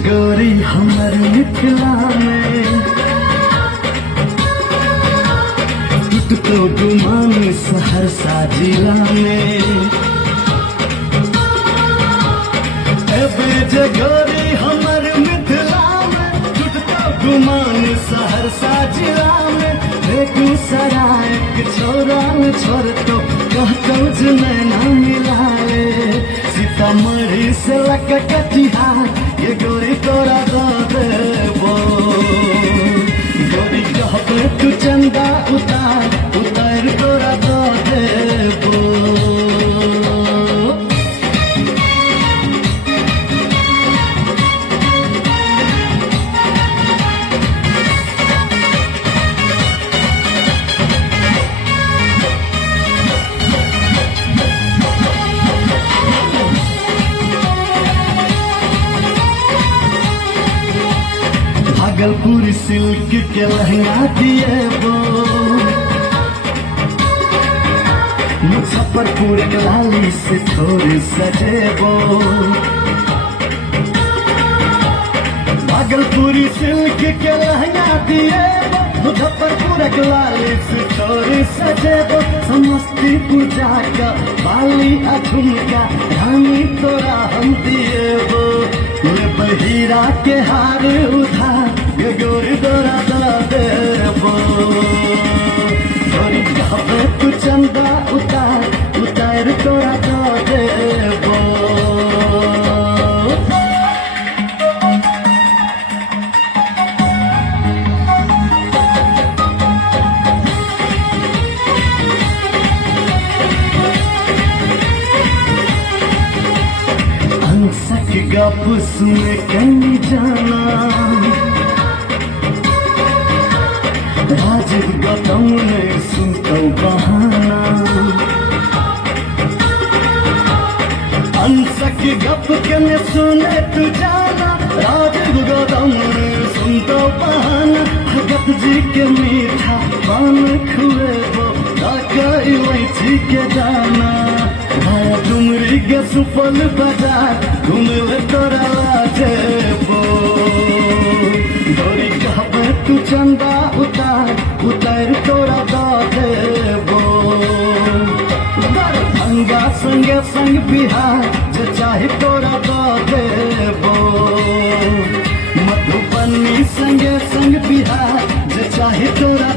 गोरी हमर मिथिला में टूटतो गुमान सहरसा जिला में जे गोरी हमर मिथिला में टूटतो गुमान सहरसा जिला में बेगूसराय के छोरा में छोड़तो कहतो जे नैना मिला ले सीतामढ़ी से लग कटिहार ये गोरी तोरा दो देबो गोरी कहबे तू चंदा उतार उतार तोरा दो देबो भागलपुर सिल्क के लहंगा दिए वो मुजफ्फरपुर के लाली से थोड़ी सजेबो भागलपुरी सिल्क के लहंगा दिए मुजफ्फरपुर के लाली से थोड़ी सजेबो समस्तीपुर जाकर बाली अझुमका रानी तोरा हम दिएबो हीरा के हार उधार गोरी तोरा दा देबो गोरी कहबे तू चंदा उतार उतार तोरा दा देबो अंसक गप सुने कहीं जाना राजीव गौतम ने सुनतो बहाना अंसक गप के ने सुने तू जाना राजीव गौतम ने सुनतो बहाना भगत जी के मीठा पान खुएबो काई इलायची के दाना भाया डुमरी के सुपल बाजार घूमे तोरा जेबो गोरी कहबे तू चंदा उतार उतार तोरा दा देबो दरभंगा संगे संग बिहार जे चाहे तोरा दा देबो मधुबनी संगे संग बिहार जे चाहे तोरा